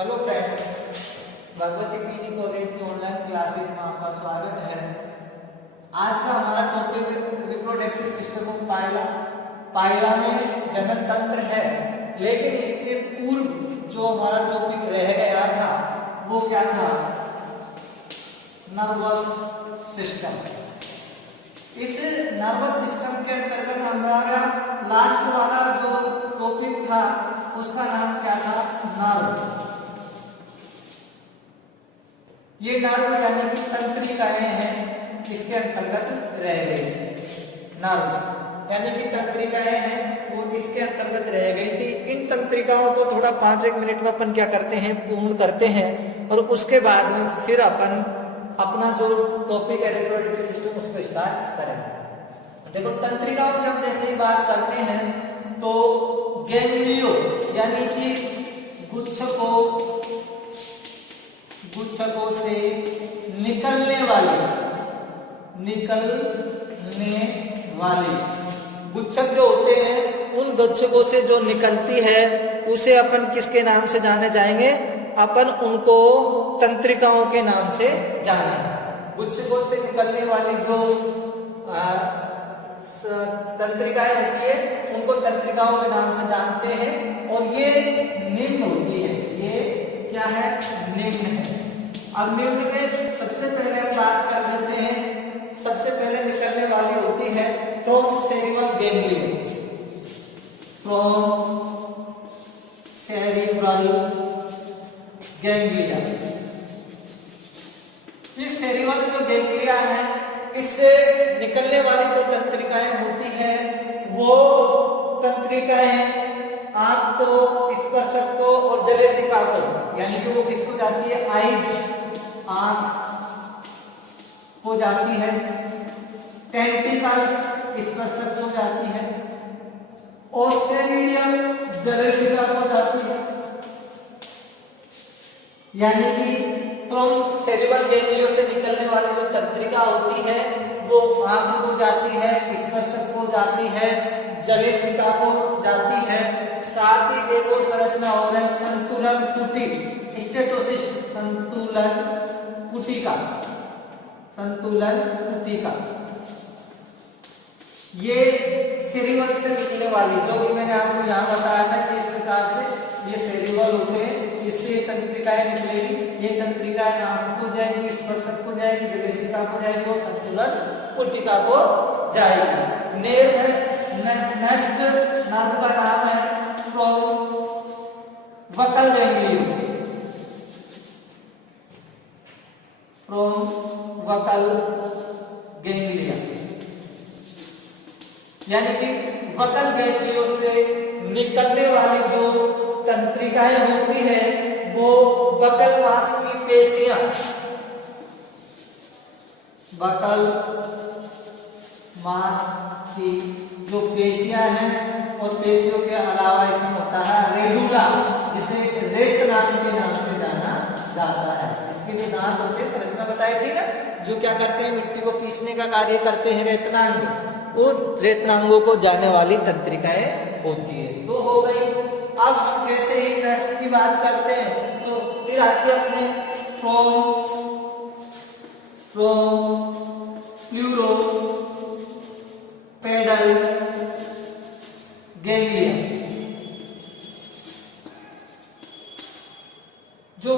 Hello friends, Bhagwati PG college की online classes में आपका स्वागत है। आज का हमारा टॉपिक रिप्रोडक्टिव सिस्टम ऑफ पाइला। पाइला में जनन तंत्र है, लेकिन इससे पूर्व जो हमारा टॉपिक रह गया था वो क्या था? Nervous system. इस नर्वस सिस्टम के अंतर्गत हमारा लास्ट वाला जो टॉपिक था उसका नाम क्या था? नर्व। ये नर्व यानी कि तंत्रिकाएं हैं, इसके अंतर्गत रह गई। नर्व्स यानी कि तंत्रिकाएं हैं वो इसके अंतर्गत रह गई थी। इन तंत्रिकाओं को थोड़ा 5-1 मिनट में अपन क्या करते हैं, पूर्ण करते हैं, और उसके बाद में फिर अपन अपना जो टॉपिक है रिप्रोडक्टिव सिस्टम उसको स्टार्ट करेंगे। देखो, तंत्रिकाओं की हम जैसे ही बात करते हैं तो गैंग्लियो यानी कि गुच्छकों से निकलने वाली गुच्छक जो होते हैं, उन गुच्छकों से जो निकलती है उसे अपन किसके नाम से जाने जाएंगे? अपन उनको तंत्रिकाओं के नाम से जाने। गुच्छकों से निकलने वाली जो तंत्रिकाएं होती है उनको तंत्रिकाओं के नाम से जानते हैं, और ये निम्न होती है। ये क्या है? निम्न है। अब निम्न में सबसे पहले हम बात कर देते हैं। सबसे पहले निकलने वाली होती है from cerebral ganglion. From cerebral ganglia. इस सेरिबल जो गैंग्लिया है, इससे निकलने वाली जो तंत्रिकाएं होती है वो तंत्रिकाएं आंख को, स्पर्शक को और जलेसिका को, यानी कि वो किसको जाती है? आइज, आंख को जाती है। टेंटिकल्स स्पर्शक को जाती है। ओस्टेरिडियम जलेसिका को जाती है। यानी कि फ्रॉम सेरिबल गैंग्लियो से निकलने वाली जो तंत्रिका होती है वो आंख को जाती है, स्पर्शक को जाती है, जलेसिका को जाती है। साथ ही एक और संरचना और है संतुलन कुटी, स्टेटोसिस्ट, संतुलन कुटिका। ये सेरिबल से निकलने वाली, जो भी मैंने आपको यहाँ बताया था कि इस प्रकार से ये सेरिबल होते हैं, इससे तंत्रिकाएं निकलेगी। ये तंत्रिकाएं आंख को जाएगी, स्पर्शक को जाएगी, जलेसिका को जाएगी और संतुलन कुटिका को जाएगी। नेर्व है। नेक्स्ट नर्व का नाम है फ्रॉम वकल गैंग्लियो। फ्रॉम वकल गैंग्लिया, यानी कि वकल गैंग्लियो से निकलने वाली जो तंत्रिकाएं होती है वो वकल मांस की पेशियां, वकल मांस की जो पेशियां हैं, और पेशियों के अलावा इसमें होता है रेडुला, जिसे रेतनांग के नाम से जाना जाता है। इसके लिए दांत होते हैं, संरचना बताई थी ना, जो क्या करते हैं? मिट्टी को पीसने का कार्य करते हैं रेतनांग। उस रेतनांगों को जाने वाली तंत्रिकाएं होती है। तो हो गई। अब जैसे ही नेक्स्ट की बात करते हैं तो फिर आती है अपने फ्रॉम प्लूरो पेडल गैंग्लिया। जो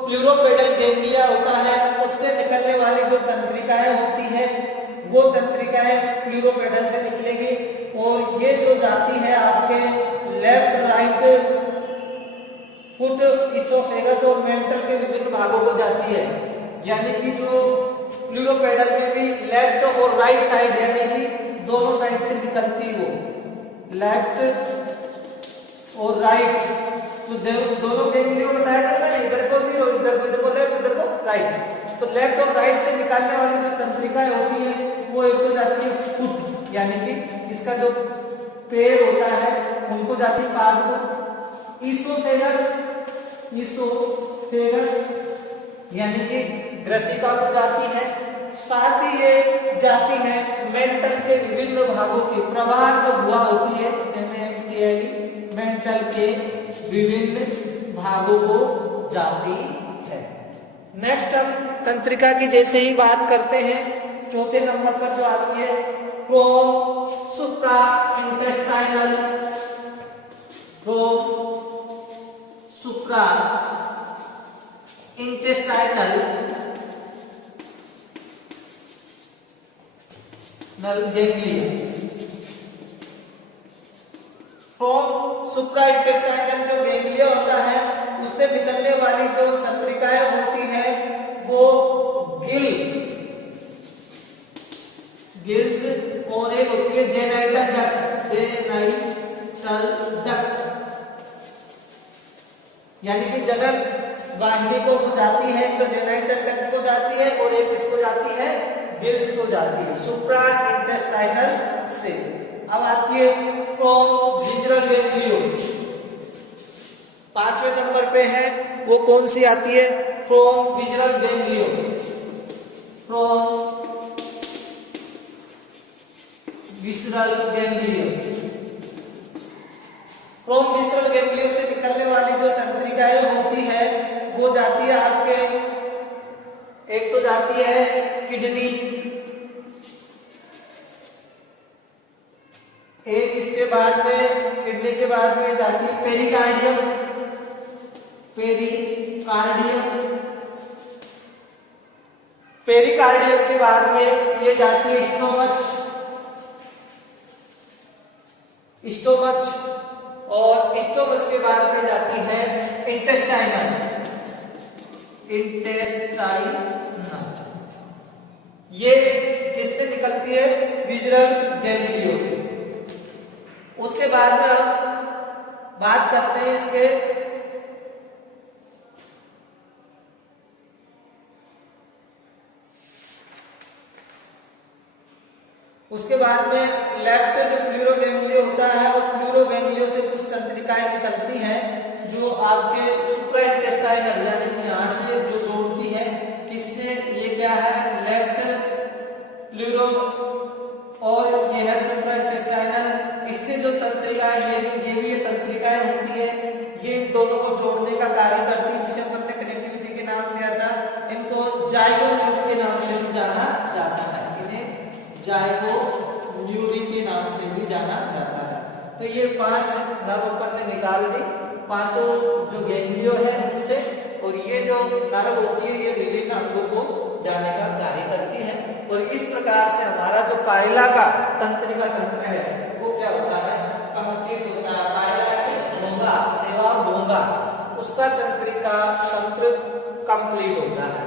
प्लूरोपेडल गैंग्लिया होता है उससे निकलने वाली जो तंत्रिकाएं होती है वो तंत्रिकाएं प्लूरोपेडल से निकलेगी, और ये जो जाती है आपके लेफ्ट राइट फुट, इसोफेगस और मेंटल के विभिन्न भागों को जाती है। यानी कि जो प्लूरोपेडल में भी लेफ्ट और राइट साइड, यानी कि दोनों साइड से निकलती, वो लेफ्ट और राइट, तो दोनों गैंग्लियो बताया जाता है, इधर को भी और इधर को, लेफ्ट, इधर को राइट। तो लेफ्ट और राइट से निकालने वाली जो तंत्रिकाएं होती है वो एक तो जाती है फुट, यानी कि इसका जो पैर होता है उनको जाती है पाद को। इसोफेगस यानी कि ग्रसिका को जाती है। साथ ही ये जाती है मेंटल के विभिन्न भागों की, प्रवाह जो हुआ होती है मेंटल के विभिन्न भागों को जाती है। नेक्स्ट हम तंत्रिका की जैसे ही बात करते हैं, चौथे नंबर पर जो आती है from supra intestinal, from supra intestinal ganglia, from supra intestinal जो गैंग्लिया होता है उससे निकलने वाली जो तंत्रिकाएं होती हैं वो गिल्स और एक होती है जेनाइटल डक्ट, जेनाइटल डक्ट, यानी कि जनन वाहिनी को जाती है तो जेनाइटल डक्ट को जाती है और एक किसको जाती है, गिल्स को जाती है, सुप्रा इंटेस्टाइनल से। अब आती है फ्रॉम विज़रल गैंग्लियो, पांचवें नंबर पे है, वो कौन सी आती है, फ्रॉम विज़रल गैंग्लियो, फ्रॉम विज़रल गैंग्लियो। फ्रॉम विज़रल गैंग्लियो से निकलने वाली जो तंत्रिकाएं होती है वो जाती है आपके, एक तो जाती है किडनी, एक इसके बाद में किडनी के बाद में जाती है पेरिकार्डियम, पेरिकार्डियम के बाद में ये जाती है स्टोमच, और स्टोमच के बाद में जाती है इंटेस्टाइनल, ये किससे निकलती है, विज़रल गैंग्लियो से। उसके बाद में हम बात करते हैं इसके उसके बाद में लेफ्ट जो प्लूरोगैंग्लियो होता है वो प्लूरोगैंग्लियो से कुछ तंत्रिकाएं निकलती हैं जो आपके सुप्रा इंटेस्टाइनल यानी कि यहाँ से जो जोड़ती है किससे, ये क्या है लेफ्ट प्लूरो और ये है सुप्रा इंटेस्टाइनल, इससे जो तंत्रिकाएं ये भी ये तंत्रिकाएं होती है ये इन दोनों को जोड़ने का कार्य करती है, जिसे हमने कनेक्टिविटी के नाम दिया था, इनको जाइगोन्यूरी के नाम से भी जाना जाता है, इन्हें जाइगोन्यूरी के नाम से भी जाना जाता है। तो ये 5 नर्व अपन ने निकाल दी, पांचों जो गैंग्लियो है उनसे, और ये जो नर्व होती है ये विभिन्न अंगों को जाने का कार्य करती है, और इस प्रकार से हमारा जो पाइला का तंत्रिका तंत्र है वो क्या होता है, कंप्लीट होता है। पाइला की भोंगा, सेवा भोंगा, उसका तंत्रिका तंत्र कंप्लीट होता है।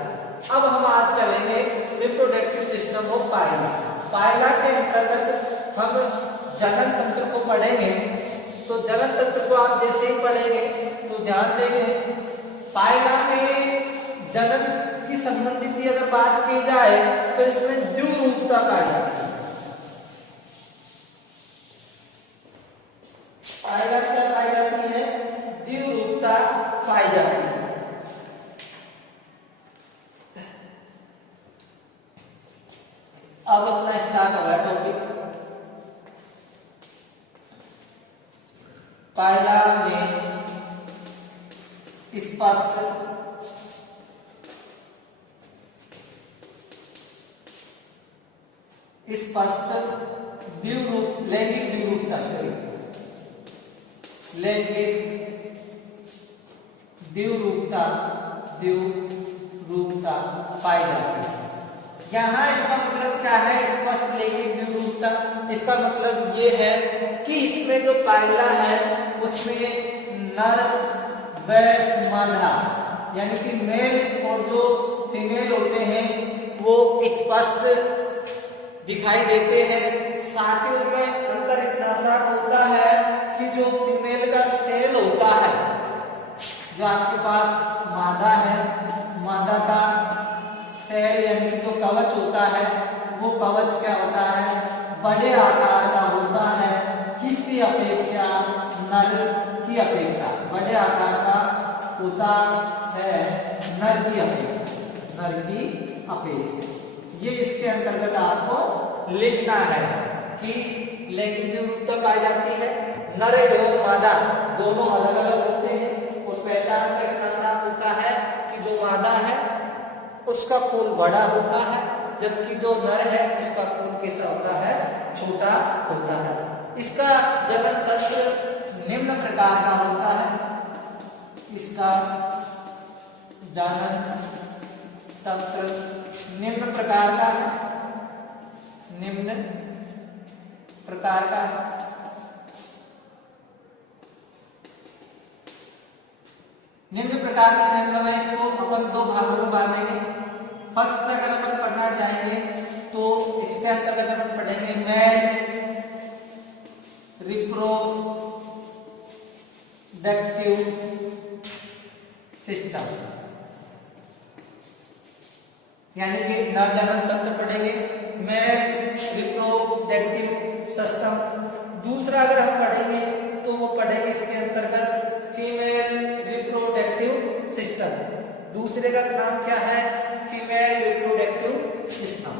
अब हम आज चलेंगे रिप्रोडक्टिव सिस्टम ऑफ पाइला। पाइला के अंतर्गत हम जनन तंत्र को पढ़ेंगे, तो जनन तंत्र को आप जैसे ही पढ़ेंगे तो ध्यान देंगे पाइला में जनन की संबंधित अगर बात की जाए तो इसमें द्विरूपता पाई जाती है। पाइला क्या पाई जाती है, द्विरूपता पाई जाती है। अब अपना स्टार्ट होगा टॉपिक। पाइला में स्पष्ट लैंगिक द्विरूपता, लैंगिक द्विरूपता पाई जाती है। यहाँ इसका मतलब क्या है, स्पष्ट लैंगिक द्विरूपता, इसका मतलब ये है कि इसमें जो पाइला है उसमें नर व मादा यानी कि मेल और जो फीमेल होते हैं वो स्पष्ट दिखाई देते हैं। साथ ही उनमें अंतर इतना सा होता है कि जो फीमेल का सेल होता है, जो आपके पास मादा है, मादा का सेल यानी कि जो कवच होता है वो कवच क्या होता है, बड़े आकार का होता है। किसकी अपेक्षा, नर की अपेक्षा बड़े आकार का होता है, नर की अपेक्षा। ये इसके अंतर्गत आपको लिखना है कि लैंगिक द्विरूपता पाई जाती है। नर एवं मादा दोनों अलग अलग होते हैं और पहचान का इतना साफ होता है कि जो मादा है उसका फूल बड़ा होता है, जबकि जो नर है उसका फूल कैसा होता है, छोटा होता है। इसका जनन तंत्र निम्न प्रकार का होता है। इसका जनन तंत्र निम्न प्रकार का है, निम्न प्रकार का है। निम्न प्रकार से मतलब है, इसको अपन दो भागों में बांटेंगे। फर्स्ट अगर अपन पढ़ना चाहेंगे तो इसके अंतर्गत अपन पढ़ेंगे मेल रिप्रोडक्टिव सिस्टम, यानी कि नर जनन तंत्र पढ़ेंगे, मेल रिप्रोडक्टिव सिस्टम। दूसरा अगर हम पढ़ेंगे तो वो पढ़ेंगे इसके अंतर्गत फीमेल रिप्रोडक्टिव सिस्टम। दूसरे का नाम क्या है, female reproductive system.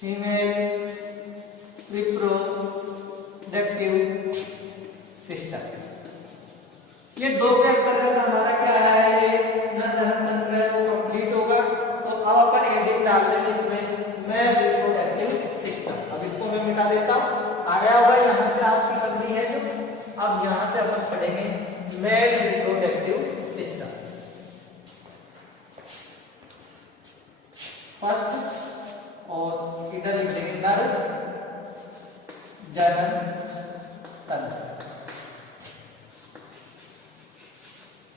Female reproductive system, ये दो के अंतर्गत हमारा क्या है, ये नर जनन तंत्र है वो कंप्लीट होगा। तो अब अपन हेडिंग डाल देंगे इसमें मेल रिप्रोडक्टिव सिस्टम। अब इसको मैं मिटा देता हूं, आ गया होगा यहाँ से आपकी समझी है जो। अब यहाँ से अपन पढ़ेंगे मेल रिप्रोडक्टिव सिस्टम। फर्स्ट और इधर लिख देंगे नर जनन तंत्र,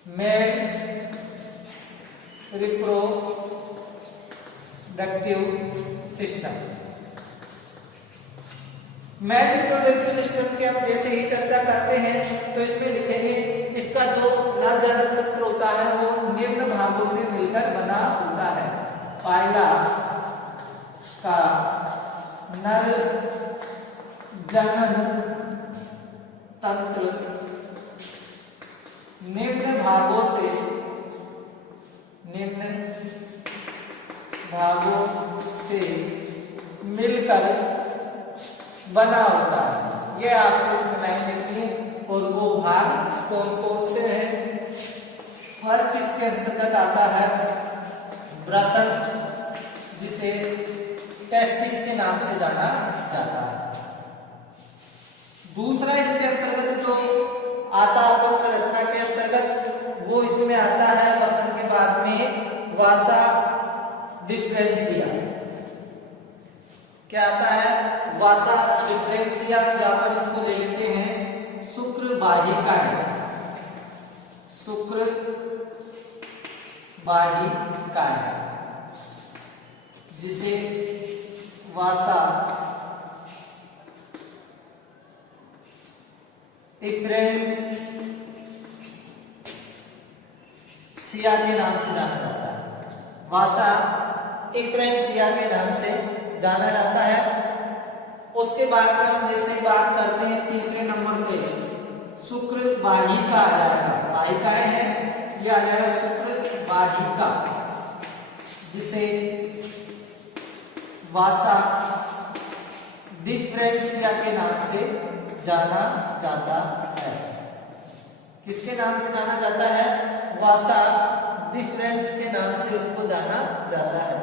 male reproductive system. Male reproductive system की हम जैसे ही चर्चा करते हैं तो इसमें लिखेंगे इसका जो नर जनन तंत्र होता है वो निम्न भागों से मिलकर बना होता है। पहला का नर जनन तंत्र निम्न भागों से मिलकर बना होता है। ये आपको इसमें लाइन लिखी है और वो भाग कौन कौन से हैं। फर्स्ट इसके अंतर्गत आता है ब्रसन, जिसे टेस्टिस के नाम से जाना जाता है। दूसरा इसके अंतर्गत जो आता है संरचना के अंतर्गत वो इसमें आता है ब्रसन के बाद में वासा डिफरेंशिया। क्या आता है, वासा डिफरेंशिया, जहां पर इसको ले लेते हैं शुक्र वाहिकाएं, शुक्र वाहिकाएं, जिसे वासा डिफरेंशिया के नाम से जाना जाता है। वासा डिफरेंशिया के नाम से जाना जाता है। उसके बाद में हम जैसे ही बात करते हैं तीसरे नंबर पे शुक्र वाहिका आ जाएगा, वाहिकाएं हैं, यह आ जाएगा शुक्र वाहिका, जिसे वासा डिफरेंशिया के नाम से जाना जाता है। किसके नाम से जाना जाता है, वासा डिफरेंस के नाम से उसको जाना जाता है।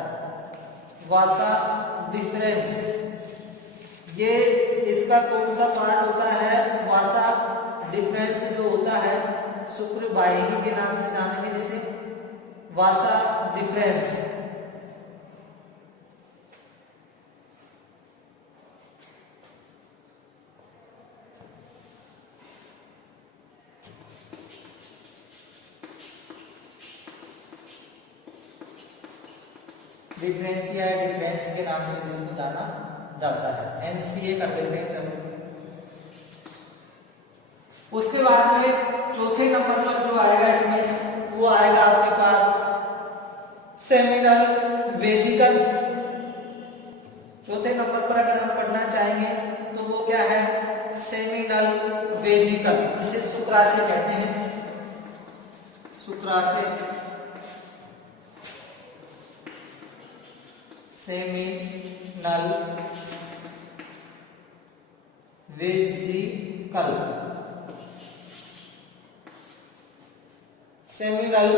वासा डिफरेंस, ये इसका कौन सा पार्ट होता है, वासा डिफरेंस जो होता है शुक्र वाहिनी के नाम से जानेंगे, जिसे वासा डिफरेंस। डिफरेंशिया डिफरेंस के नाम से जिसको जाना जाता है, एनसीए कर देते हैं। चलो उसके बाद में चौथे नंबर पर जो आएगा इसमें वो आएगा आपके पास सेमिनल वेजिकल। चौथे नंबर पर अगर हम पढ़ना चाहेंगे तो वो क्या है, सेमिनल वेजिकल, जिसे शुक्राशय कहते हैं, शुक्राशय, सेमिनल वेजिकल। सेमिनल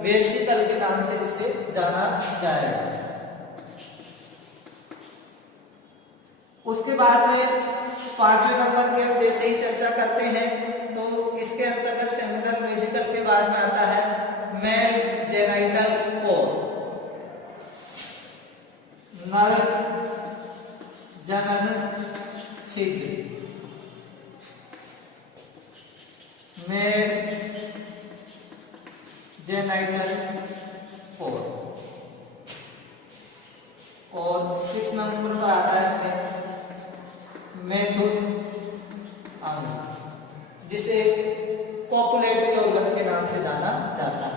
वेसिकल के नाम से इसे जाना जाएगा। उसके बाद में 5वें नंबर की हम जैसे ही चर्चा करते हैं तो इसके अंतर्गत सेमिनल वेसिकल के बाद में आता है मेल जेनाइटल कोर, नर जनन छिद्र, मेल जेनाइटल कोर। और 6 नंबर पर आता है इसमें मेथुन अंग, जिसे कॉपुलेटरी ऑर्गन के नाम से जाना जाता है।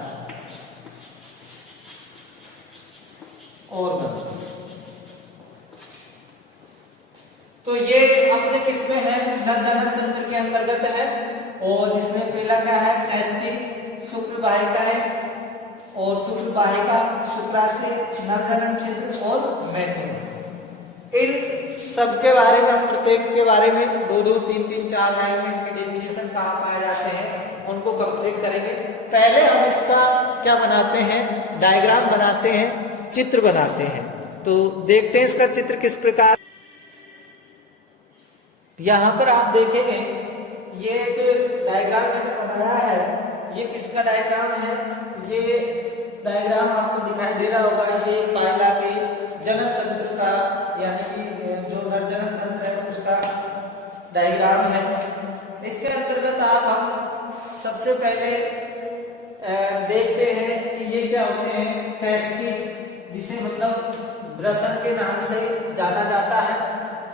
ऑर्गन तो ये अपने किसमें है, नरजनन तंत्र के अंतर्गत है। और इसमें पहला क्या है, टेस्टिस, शुक्र वाहिका है, और शुक्र वाहिका, शुक्राशय, नरजनन छिद्र और मैथुन। इन सबके बारे में, प्रत्येक के बारे में 2-2, 3-3, 4 लाइन में इनके डेफिनेशन कहाँ पाए जाते हैं उनको कंप्लीट करेंगे। पहले हम इसका क्या बनाते हैं, डायग्राम बनाते हैं, चित्र बनाते हैं। तो देखते हैं इसका चित्र किस प्रकार। यहाँ पर आप देखेंगे ये एक डायग्राम मैंने बनाया है। ये किसका डायग्राम है, ये डायग्राम आपको दिखाई दे रहा होगा। ये पायला के जनन तंत्र का, यानी कि जो नरजनन तंत्र है उसका डायग्राम है। इसके अंतर्गत हम सबसे पहले देखते हैं कि ये क्या होते हैं, टेस्टिस, जिसे मतलब वृषण के नाम से जाना जाता है।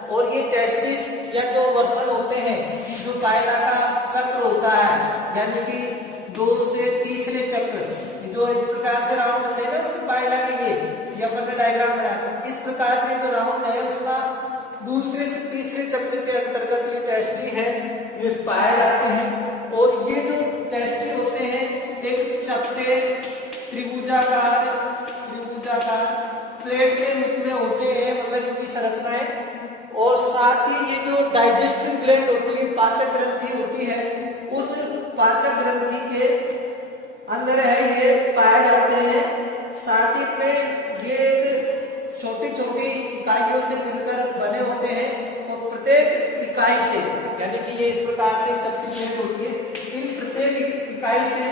और ये टेस्टिस या जो वृषण होते हैं, जो पायला का चक्र होता है, यानी कि 2 से तीसरे चक्र, जो इस प्रकार से राउंड होते हैं ना उसके पायला के, ये अपन डायग्राम बनाते। इस प्रकार के जो राउंड है उसका दूसरे से तीसरे चक्र के अंतर्गत ये टेस्टी है, ये पाए जाते हैं। और ये जो टेस्टी होते हैं एक चपटे त्रिभुजाकार प्लेट के रूप में होते हैं, मतलब इनकी संरचनाएं। और साथ ही ये जो डाइजेस्टिव ग्लैंड होती है, पाचक ग्रंथि होती है, उस पाचक ग्रंथि के अंदर है ये पाए जाते हैं। साथ ही में ये छोटी छोटी इकाइयों से मिलकर बने होते हैं। तो प्रत्येक इकाई से, यानी कि ये इस प्रकार से चपटी प्लेट होती है, इन प्रत्येक इकाई से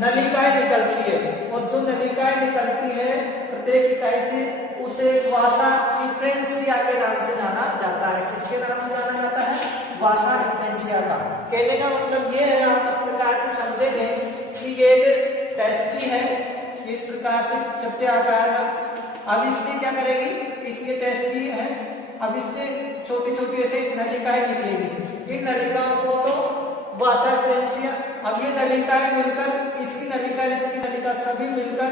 नलिकाएं निकलती है। और जो नलिकाएं निकलती है प्रत्येक इकाई से, उसे वासा डिफरेंशिया के नाम से जाना जाता है। किसके नाम से जाना जाता है, वासा डिफरेंशिया का। कहने का मतलब ये है, आप इस प्रकार से समझेंगे कि ये टेस्टी है, इस प्रकार से चपटे आकार का। अब इससे क्या करेगी, इसके टेस्टी है, अब इससे छोटी छोटी ऐसे नलिकाएं निकलेगी। इन नलिकाओं को तो वासा डिफरेंशिया, अब ये नलिकाएं मिलकर, इसकी नलिका इसकी नलिका सभी मिलकर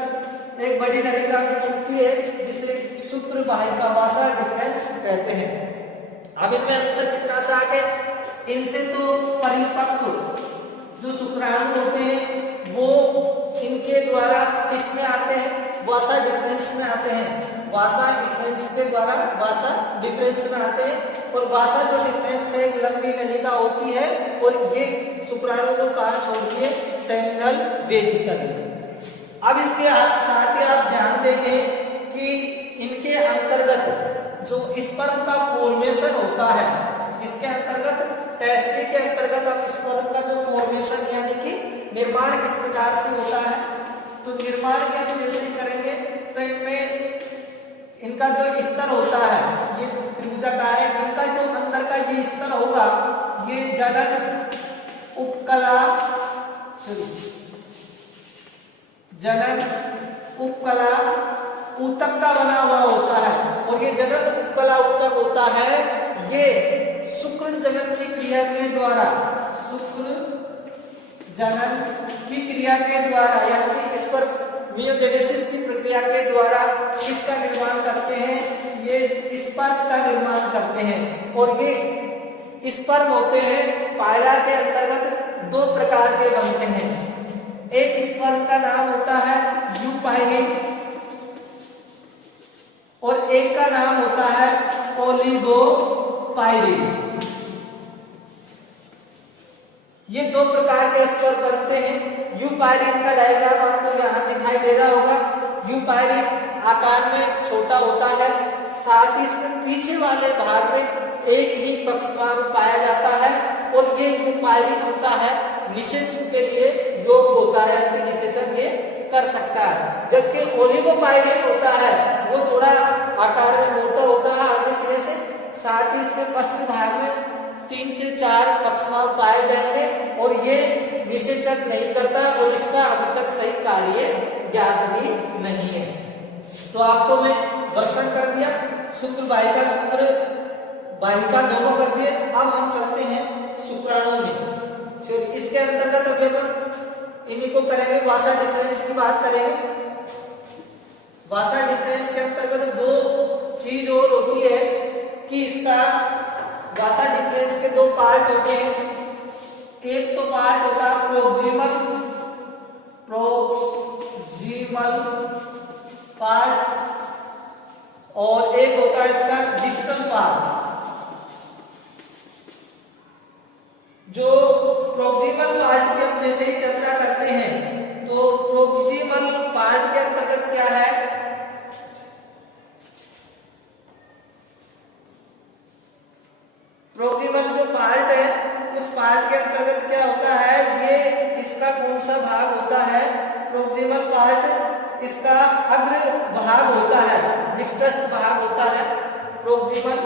एक बड़ी नलिका में जुड़ती है, जिसे शुक्र वाहिका, वासा डिफरेंस कहते हैं। अब इनमें अंतर कितना सा है, इनसे तो परिपक्व जो शुक्राणु होते हैं वो इनके द्वारा किसमें आते हैं, वासा डिफरेंस में आते हैं। वासा डिफरेंस के द्वारा वासा डिफरेंस में आते हैं। और वासा जो डिफरेंस है, लंबी नलिका होती है, और ये शुक्राणु को कहाँ छोड़ती है, सेमिनल वेसिकल। अब इसके साथ ही आप ध्यान देंगे कि इनके अंतर्गत जो स्पर्म का फॉर्मेशन होता है, इसके अंतर्गत टेस्टी के अंतर्गत अब स्पर्म का जो फॉर्मेशन यानी कि निर्माण किस प्रकार से होता है, तो निर्माण के हम जैसे करेंगे तो इनमें इनका जो स्तर होता है, ये त्रिभुजाकार है, इनका जो अंदर का ये स्तर होगा, ये जनन उपकला ऊतक का बना हुआ होता है। और ये जनन उपकला ऊतक होता है, ये शुक्र जनन की क्रिया के द्वारा, शुक्र जनन की क्रिया के द्वारा, यानी इस पर मियोजेनेसिस की प्रक्रिया के द्वारा किसका निर्माण करते हैं, ये स्पर्म का निर्माण करते हैं। और ये स्पर्म होते हैं पायला के अंतर्गत 2 प्रकार के बनते हैं। एक स्पर्म का नाम होता है यूपाइरिन, और एक का नाम होता है ओलिगोपाइरिन। ये 2 प्रकार के स्पर्म बनते हैं। यूपैरिन का डायग्राम आपको यहाँ दिखाई दे रहा होगा। यूपैरिन आकार में छोटा होता है, साथ ही इसमें पीछे वाले भाग में एक ही पक्षवायु पाया जाता है और ये यूपैरिन होता है निषेचन के लिए योग्य होता है, यानी निषेचन ये कर सकता है। जबकि ओलिगोपाइरिन होता है वो थोड़ा आकार में मोटा होता है आगे सिरे से, साथ ही इसमें पश्चिम भाग में 3 से 4 पक्षवायु पाए जाएंगे और ये निषेचन नहीं करता और इसका अभी तक सही कार्य ज्ञात भी नहीं है। तो आपको मैं दर्शन कर दिया, शुक्र वाहिका शुक्र वाहिका दोनों कर दिए। अब हम चलते हैं शुक्राणु में। इसके अंतर्गत अभी अपन इन्हीं को करेंगे, वासा डिफरेंस की बात करेंगे। वासा डिफरेंस के अंतर्गत दो चीज और होती है कि इसका वासा डिफरेंस के दो पार्ट होते हैं। एक तो पार्ट होता है प्रोक्सिमल पार्ट और एक होता है इसका डिस्टल पार्ट। जो प्रोक्सिमल पार्ट की हम जैसे ही चर्चा करते हैं तो प्रोक्सिमल पार्ट के अंतर्गत क्या है, प्रोक्सिमल जो पार्ट है उस पार्ट के अंतर्गत क्या होता है, ये इसका कौन सा भाग होता है, प्रोक्सिमल पार्ट इसका अग्र भाग होता है, निष्ठस्थ भाग होता है। प्रोक्सिमल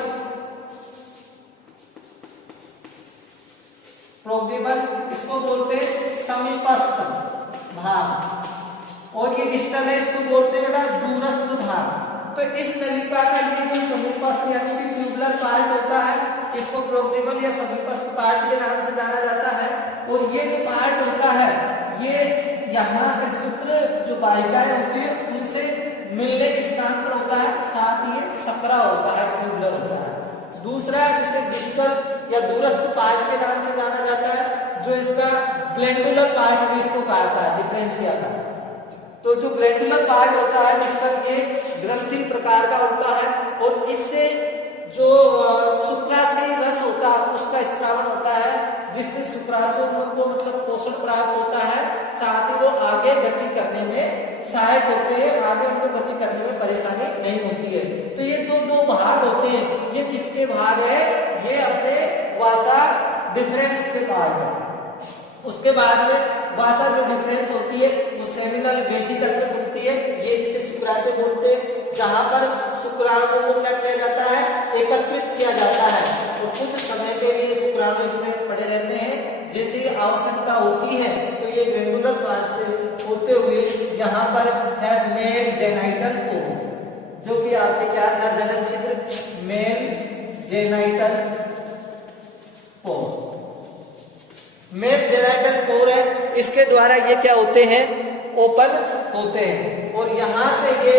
इसको बोलते हैं समीपस्थ भाग और ये डिस्टल है इसको बोलते हैं बेटा दूरस्थ भाग। तो इस नलिका का ये जो समीपस्थ यानी कि ट्यूबुलर पार्ट होता है इसको प्रोक्सिमल या समीपस्थ पार्ट के नाम से जाना जाता है। और ये जो पार्ट होता है ये यहाँ से शुक्र जो वाहिकाएं होती है उनसे मिलने के स्थान पर होता है, साथ ही ये सकरा होता है, ट्यूबुलर होता है। दूसरा जिसे डिस्टल या दूरस्थ पार्ट के नाम से जाना जाता है, जो इसका ग्लैंडुलर पार्ट भी इसको कहता है, डिफरेंशिया का। तो जो ग्लैंडुलर पार्ट होता है डिस्टल, ये ग्रंथि प्रकार का होता है और इससे जो शुक्राशय रस होता है उसका स्त्रावन होता है, जिससे शुक्राशयों को मतलब पोषण प्राप्त होता है, साथ ही वो आगे गति करने में सहायक होते हैं, आगे उनको गति करने में परेशानी नहीं होती है। तो ये दो भाग होते हैं। ये किसके भाग है, ये अपने वासा डिफरेंस के भाग है। उसके बाद में वासा जो डिफरेंस होती है वो सेमिनल वेजिकल में होती है, ये जिसे शुक्राशय बोलते हैं, जहां पर शुक्राणुओं को क्या किया जाता है, एकत्रित किया जाता है और कुछ समय के लिए शुक्राणु इसमें पड़े रहते हैं। जैसे आवश्यकता होती है तो ये ग्लैंडुलर पार्ट से होते हुए यहाँ पर है मेल जेनाइटल पोर, जो कि आपके क्या नरजनन छिद्र मेल जेनाइटल पोर, मेल जेनाइटल पोर है। इसके द्वारा ये क्या होते हैं, ओपन होते हैं और यहाँ से ये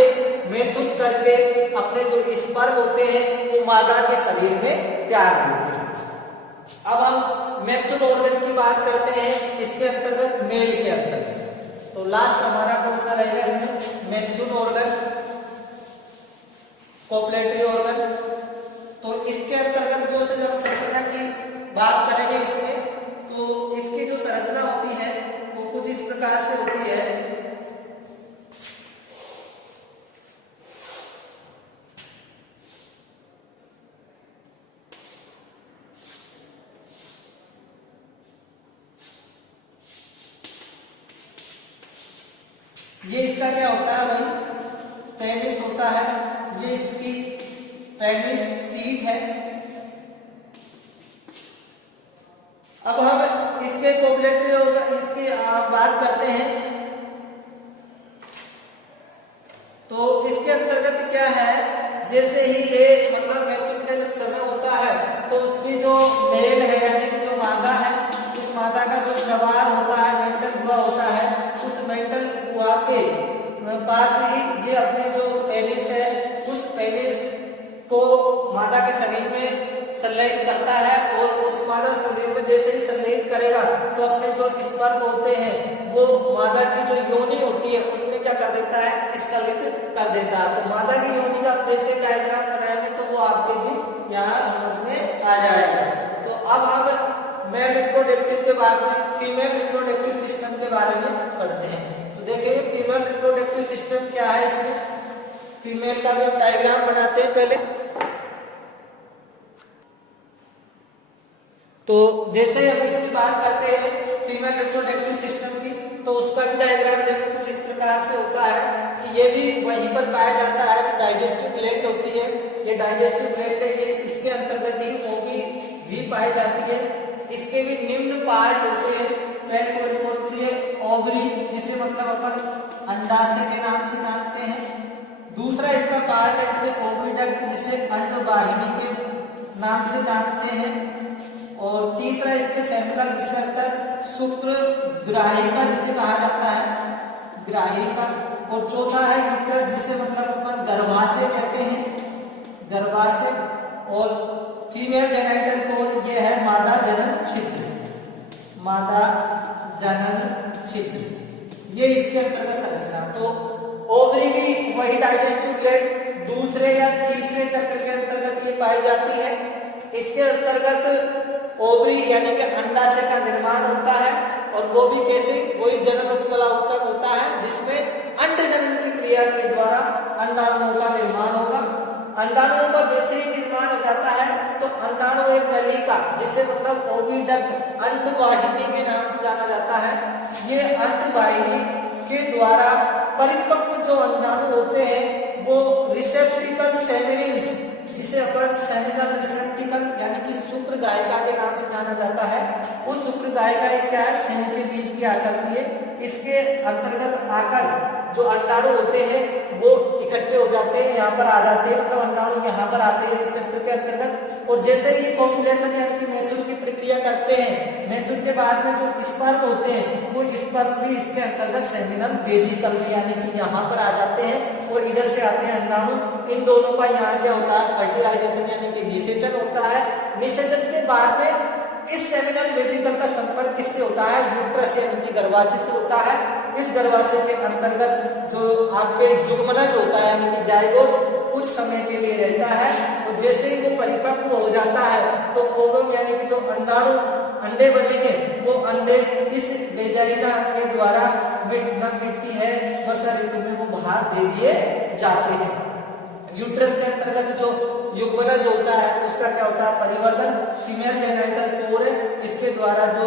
मैथुन करके अपने जो स्पर्म होते हैं वो मादा के शरीर में त्याग देते हैं। अब हम मैथुन ऑर्गन की बात करते हैं इसके अंतर्गत मेल के अंतर्गत। तो लास्ट हमारा कौन सा रहेगा इसमें, मैथुन ऑर्गन, कोपलेटरी ऑर्गन। तो इसके अंतर्गत जो से जब संरचना की बात करेंगे इसमें, तो इसकी जो संरचना होती है वो कुछ इस प्रकार से होती है। ये इसका क्या होता है भाई, पेनिस होता है, ये इसकी पेनिस सीट है। अब हम इसके कोपलेटरी ऑर्गन इसकी बात करते हैं, तो इसके अंतर्गत क्या है, जैसे ही ये मतलब मैथुन का जब समय होता है तो उसकी जो मेल है यानी कि जो मादा है, उस मादा का जो जवार होता है, मेंटल हुआ होता है, उस मेंटल हुआ के पास ही ये अपने जो पेनिस है उस पेनिस को मादा के शरीर में संलयित करता है और उस मादा शरीर में जैसे ही संलयित करेगा तो अपने जो स्पर्म होते हैं वो मादा की जो योनि होती है उसमें क्या कर देता है, स्खलित कर देता है। तो मादा की योनि का जैसे डायग्राम बनाएंगे तो वो आपके भी यहाँ समझ में आ जाएगा। तो अब हम मेल रिप्रोडक्टिव के बाद में फीमेल रिप्रोडक्टिव सिस्टम के बारे में पढ़ते हैं। तो देखिए फीमेल रिप्रोडक्टिव सिस्टम क्या है, इसमें फीमेल का भी डायग्राम बनाते हैं पहले। तो जैसे हम इसकी बात करते हैं फीमेल रिप्रोडक्टिव सिस्टम की, तो उसका भी डायग्राम देखो कुछ इस प्रकार से होता है कि ये भी वहीं पर पाया जाता है जो डाइजेस्टिव ग्लैंड होती है, ये डाइजेस्टिव ग्लैंड है, ये इसके अंतर्गत ही ओवी भी पाई जाती है। इसके भी निम्न पार्ट होते हैं, पहले कौन सी है, ओवरी, जिसे मतलब अपन अंडाशय के नाम से जानते हैं। दूसरा इसका पार्ट है जिसे ओविडक्ट, जिसे अंडवाहिनी के नाम से जानते हैं। और तीसरा इसके सेमिनल रिसेप्टर शुक्रग्राहिका जिसे कहा जाता है, ग्राहिका। और चौथा है यूट्रस, जिसे मतलब अपन गर्भाशय कहते हैं, गर्भाशय। और फीमेल जेनिटल कोर ये है मादा जनन छिद्र, मादा जनन छिद्र, ये इसके अंतर्गत संरचना। तो ओवरी भी वही डाइजेस्टिव ग्लैंड दूसरे या तीसरे चक्र के अंतर्गत ये पाई जाती है। इसके अंतर्गत ओवरी यानी कि अंडाशय का निर्माण होता है, और वो भी कैसे, वही जनन उपकला उत्तक होता है जिसमें अंड जनन की क्रिया के द्वारा अंडाणुओं का निर्माण होगा। अंडाणुओं का जैसे ही निर्माण हो जाता है तो अंडाणु एक नलिका, जिसे मतलब ओविडक्ट, अंडवाहिनी के नाम से जाना जाता है। ये अंडवाहिनी के द्वारा परिपक्व जो अंडाणु होते हैं वो रिसेप्टिकल सेमिनिल्स, जिसे अपन सेमिनल रिसेप्टिकल यानी कि शुक्र गायिका के नाम से जाना जाता है, उस शुक्र गायिका क्या है, सेम के बीज की आकृति है। इसके अंतर्गत आकर जो अंडाणु होते हैं वो इकट्ठे हो जाते हैं, यहाँ पर आ जाते हैं, मतलब अंडाणु यहाँ पर आते हैं रिसेप्टर के अंतर्गत। और जैसे ही कॉपुलेशन यानी कि मैथुन की प्रक्रिया करते हैं, मैथुन के बाद में जो स्पर्म होते हैं वो स्पर्म भी इसके अंतर्गत सेमिनल वेजिकल में यानी कि यहाँ पर आ जाते हैं, और इधर से आते हैं अंडाणु। इन दोनों का यहाँ क्या होता है, फर्टिलाइजेशन यानी कि निषेचन होता है। निषेचन के बाद में इस सेमिनल वेजिकल का संपर्क किससे होता है, यूट्रस यानी कि गर्भाशय से होता है। इस गर्भाशय के अंतर्गत जो आपके युग्मनज होता है यानी कि जाइगोट कुछ समय के लिए रहता है, और जैसे ही वो परिपक्व हो जाता है तो ओवम यानी कि जो अंडाणु अंडे बनेंगे वो अंडे इस वेजाइना के द्वारा मिट्टी है वर्षा ऋतु में वो बाहर दे दिए जाते हैं। यूट्रस के अंतर्गत जो युग्मनज होता है उसका क्या होता है, परिवर्तन। फीमेल जेनिटल कोर, इसके द्वारा जो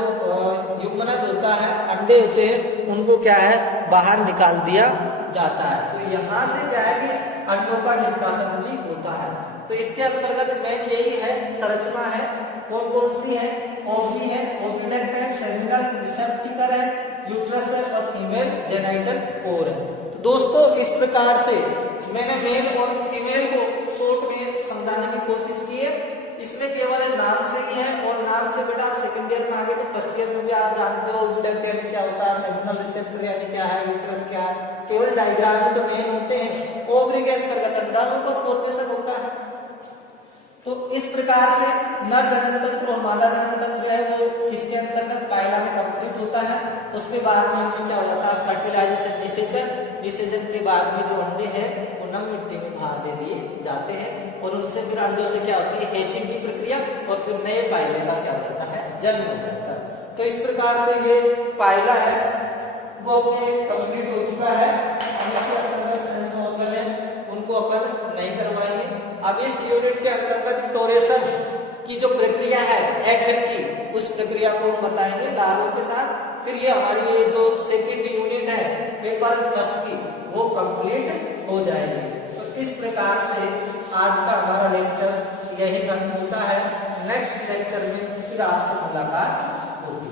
युग्मनज होता है, अंडे होते हैं, उनको क्या है बाहर निकाल दिया जाता है। तो यहाँ से क्या है कि अंडों का निष्कासन भी होता है। तो इसके अंतर्गत मेन यही है, संरचना है। कौन कौन सी है, ओवरी है, ओविडक्ट है, सेमिनल रिसेप्टिकल है, यूट्रस है, और फीमेल जेनिटल कोर है। तो दोस्तों इस प्रकार से मैंने मेल और फीमेल को शॉर्ट में समझाने की कोशिश की है। इसमें केवल नाम से ही है, और नाम से बेटा आप सेकंड ईयर में आगे तो फर्स्ट ईयर में भी आप जानते हो ओविडक्ट यानी क्या होता है, सेमिनल रिसेप्टर यानी क्या है, यूट्रस क्या है, केवल डायग्राम में तो मेन होते हैं। ओवरी के अंतर्गत अंडाणु का फॉर्मेशन होता है। तो इस प्रकार से नर जनन तंत्र और मादा जनन तंत्र है वो इसके अंतर्गत पायला में कंप्लीट होता है। उसके बाद में क्या हो जाता है, फर्टिलाइजेशन, निषेचन। निषेचन के बाद में जो अंडे हैं वो नम मिट्टी में बाहर दे दिए जाते हैं, और उनसे फिर अंडों से क्या होती है, हैचिंग की प्रक्रिया, और फिर नए पायले का क्या हो जाता है, जन्म हो जाता है। तो इस प्रकार से ये पायला है वो कंप्लीट हो चुका है। इसके अंतर्गत सेंस ऑर्गन है उनको अपन नहीं करवाएंगे। अब इस यूनिट के अंतर्गत टोरेशन की जो प्रक्रिया है एथन की, उस प्रक्रिया को हम बताएंगे लार्वों के साथ। फिर ये हमारी ये जो सेकंड यूनिट है पेपर फर्स्ट की वो कंप्लीट हो जाएगी। तो इस प्रकार से आज का हमारा लेक्चर यही खत्म होता है। नेक्स्ट लेक्चर में फिर आपसे मुलाकात होगी।